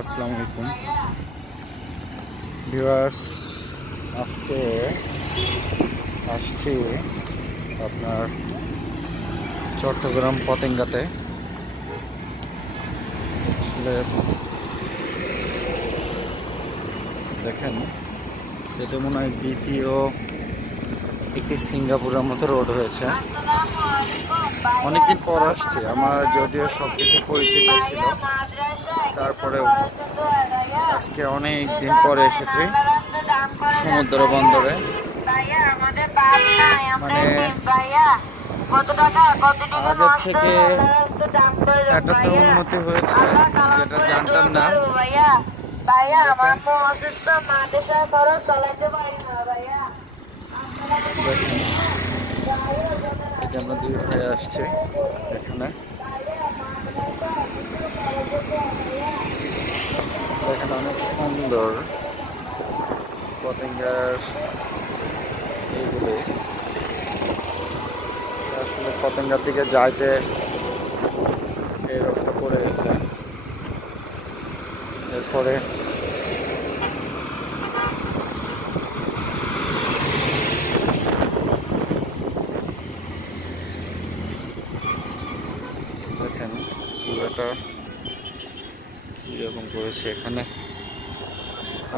আসসালামু আলাইকুম ভিউয়ার্স, আজকে আসছি আপনার চট্টগ্রাম পতেঙ্গাতে। আসলে দেখেন, এটা মনে হয় দ্বিতীয় একটি সিঙ্গাপুরের মতো রোড হয়েছে। অনেকদিন পর আসছে, আমার যদিও সব কিছু পরিচিত ছিল, তারপরেও আজকে অনেক দিন পরে এসেছি সমুদ্র বন্দরে। মানে আগের থেকে একটা তো উন্নতি হয়েছে, যেটা জানতাম না। এই যে আমরা দুই ভাই আসছে এখানে। এখানে অনেক সুন্দর পতেঙ্গার এইগুলি। আসলে পতেঙ্গার দিকে যাইতে এই রোডটা পড়ে গেছে। এরপরে দেখেন পুরোটা কীরকম করেছে। এখানে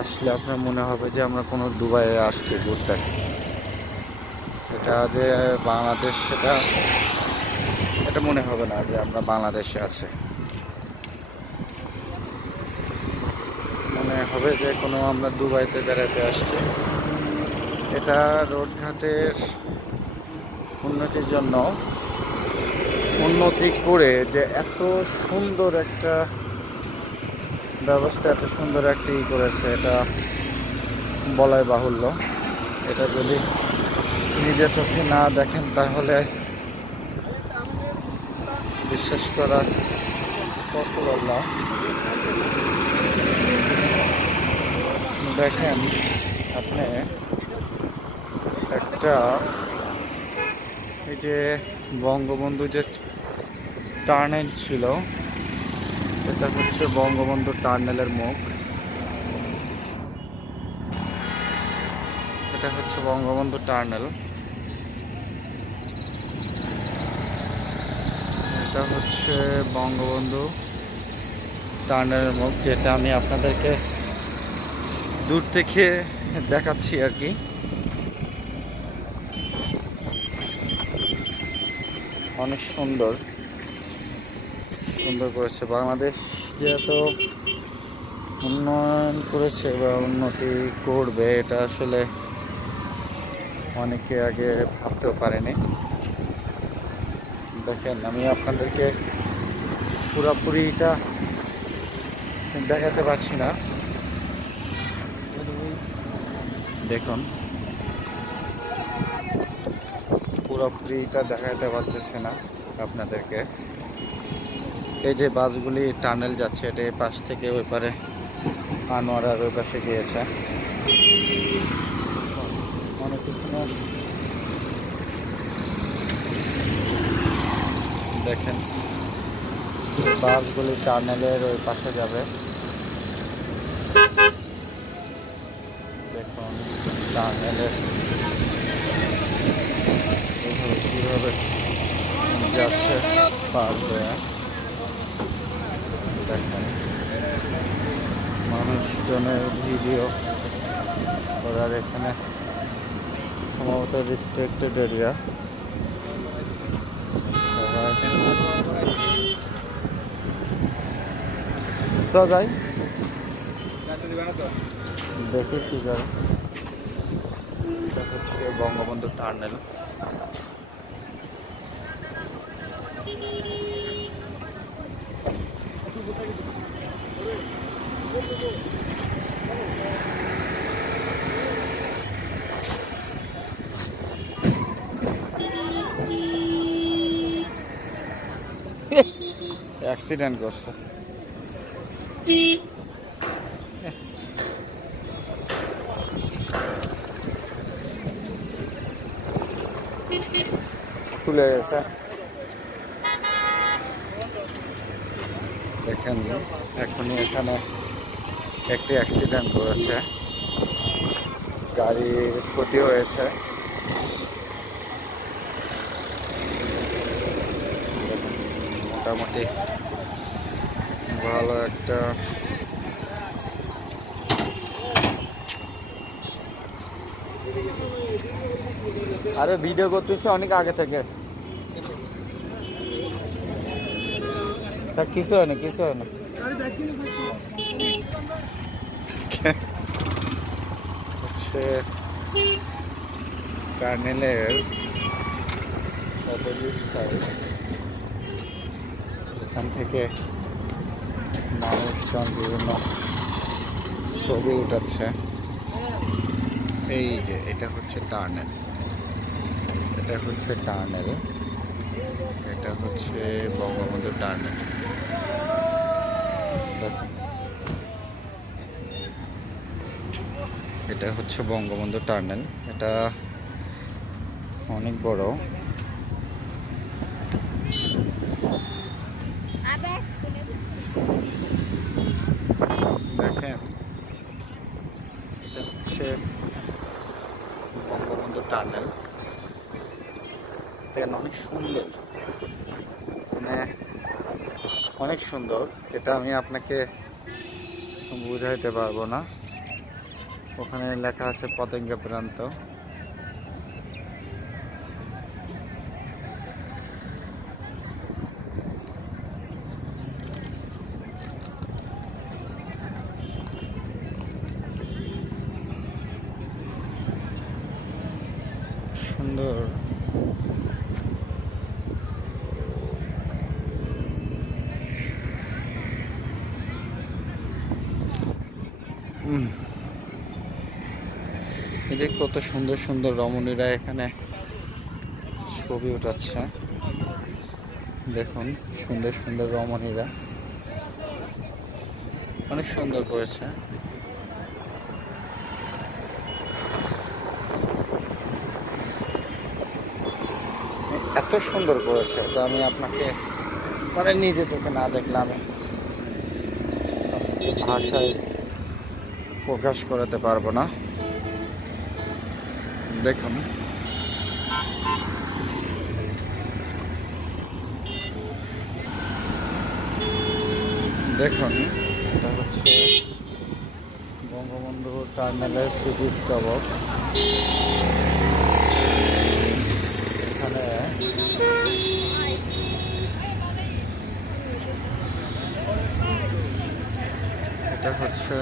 আসলে আপনার মনে হবে যে আমরা কোনো দুবাইয়ে আসছি ঘুরতে। এটা যে বাংলাদেশ, এটা মনে হবে না যে আমরা বাংলাদেশে আছি। মনে হবে যে কোনো আমরা দুবাইতে বেড়াতে আসছি। এটা রোডঘাটের উন্নতির জন্য উন্নতি করে যে এত সুন্দর একটা ব্যবস্থা, এত সুন্দর একটা করেছে, এটা বলাই বাহুল্য। এটা যদি নিজের চোখে না দেখেন তাহলে বিশ্বাস করা পসিবল না। দেখেন আপনি একটা, এই যে বঙ্গবন্ধু যে টার্নেল ছিল, এটা হচ্ছে বঙ্গবন্ধু টার্নেলের মুখ। এটা হচ্ছে বঙ্গবন্ধু টার্নেল। এটা হচ্ছে বঙ্গবন্ধু টার্নেলের মুখ, যেটা আমি আপনাদেরকে দূর থেকে দেখাচ্ছি আর কি। অনেক সুন্দর করেছে বাংলাদেশ, যে এত উন্নয়ন করেছে বা উন্নতি করবে, এটা আসলে অনেকে আগে ভাবতেও পারেনি। দেখেন, আমি আপনাদেরকে পুরোপুরিটা দেখাতে পারছি না। দেখুন, পুরোপুরিটা দেখাতে পারতেছে না আপনাদেরকে। এই যে বাসগুলি টানেল যাচ্ছে, এটা এই পাশ থেকে ওই পারে আনোয়ারার ওই পাশে গিয়েছে। অনেক কিছু দেখেন, বাসগুলি টানেলের ওই পাশে যাবে। দেখুন টানেলের কীভাবে যাচ্ছে পাশ হয়ে। দেখেন মানুষজনের ভিডিও করার, এখানে সম্ভবত রেস্ট্রিক্টেড এরিয়া। যাই দেখি কি করে। এটা হচ্ছে বঙ্গবন্ধু টার্নেল। অ্যাক্সিডেন্ট করছে। খুলে গেছে। দেখেন দেখেন এখনই এখানে একটি অ্যাক্সিডেন্ট করেছে, গাড়ির ক্ষতি হয়েছে। মোটামুটি ভালো একটা আরে ভিডিও করতেছি অনেক আগে থেকে, কিছু হয় না কিছু হয় না। হচ্ছে টার্নেলের অপোজিট সাইড, এখান থেকে মানুষজন বিভিন্ন ছবি উঠাচ্ছে। এই যে এটা হচ্ছে টার্নেল, এটা হচ্ছে টার্নেল, এটা হচ্ছে বঙ্গবন্ধু টার্নেল। দেখুন এটা হচ্ছে বঙ্গবন্ধু টার্নেল, এটা অনেক বড়। দেখেন এটা হচ্ছে বঙ্গবন্ধু টার্নেল, দেখেন অনেক সুন্দর, মানে অনেক সুন্দর। এটা আমি আপনাকে বুঝাইতে পারবো না। ওখানে লেখা আছে পতেঙ্গা প্রান্ত। সুন্দর, এই যে কত সুন্দর সুন্দর রমণীরা এখানে ছবি উঠাচ্ছে। দেখুন সুন্দর সুন্দর রমণীরা, অনেক সুন্দর করেছে। এত সুন্দর করেছে যে আমি আপনাকে মানে নিজে চোখে না দেখলাম ভাষায় প্রকাশ করাতে পারবো না। দেখুন দেখুন এটা হচ্ছে বঙ্গবন্ধু টার্মিনালের সিটি স্টপ। এখানে এটা হচ্ছে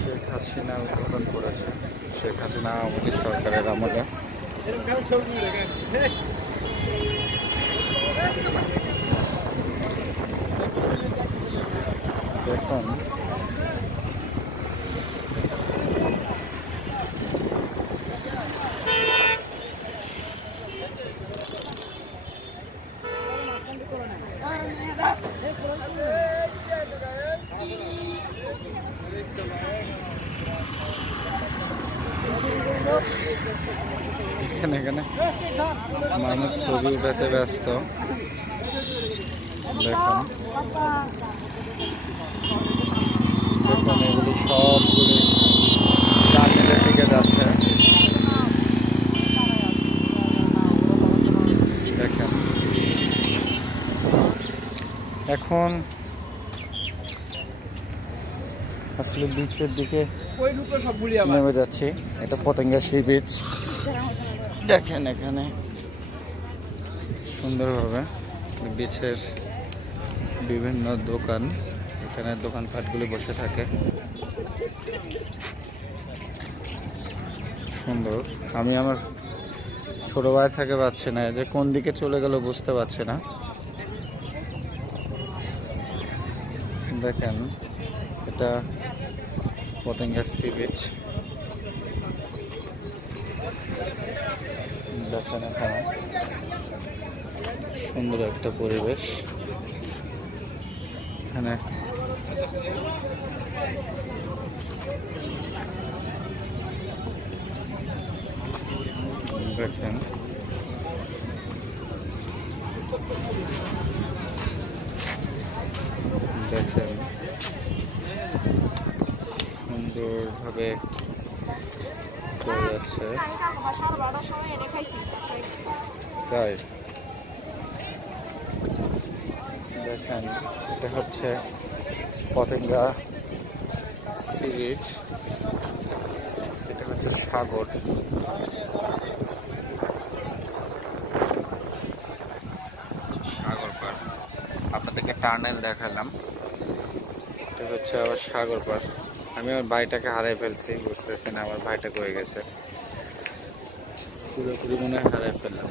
শেখ হাসিনা উদ্বোধন করেছে, শেখ হাসিনা আমাদের সরকারের আমলে। দেখুন এখানে এখানে মানুষ ছবি উঠাতে ব্যস্ত। দেখুন দেখুন এগুলি সবগুলি টার্মিনালের দিকে যাচ্ছে। দেখেন এখন আসলে বিচের দিকে নেমে যাচ্ছি। এটা পতেঙ্গা সি বিচ। দেখেন এখানে সুন্দরভাবে বিচের বিভিন্ন দোকান, এখানে দোকানপাটগুলি বসে থাকে, সুন্দর। আমি আমার ছোট ভাই থেকে পাচ্ছি না, যে কোন দিকে চলে গেল বুঝতে পারছি না। দেখেন এটা পতেঙ্গা সি বিচ। দেখেন এখানে সুন্দর একটা পরিবেশ। এখানে দেখেন দেখেন সুন্দরভাবে চলে যাচ্ছে। তাই দেখেন এটা হচ্ছে পতেঙ্গা সি বিচ, এটা হচ্ছে সাগর। সাগর পার আপনাদেরকে টার্নেল দেখালাম, এটা হচ্ছে আবার সাগর পার। আমি আমার ভাইটাকে হারাই ফেলছি, বুঝতেছি না আমার ভাইটা কয়ে গেছে, পুরোপুরি মনে হয় হারাই ফেললাম।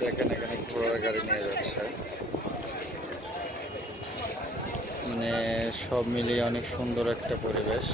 দেখেন এখানে ঘোড়ার গাড়ি নিয়ে যাচ্ছে, মানে সব মিলিয়ে অনেক সুন্দর একটা পরিবেশ।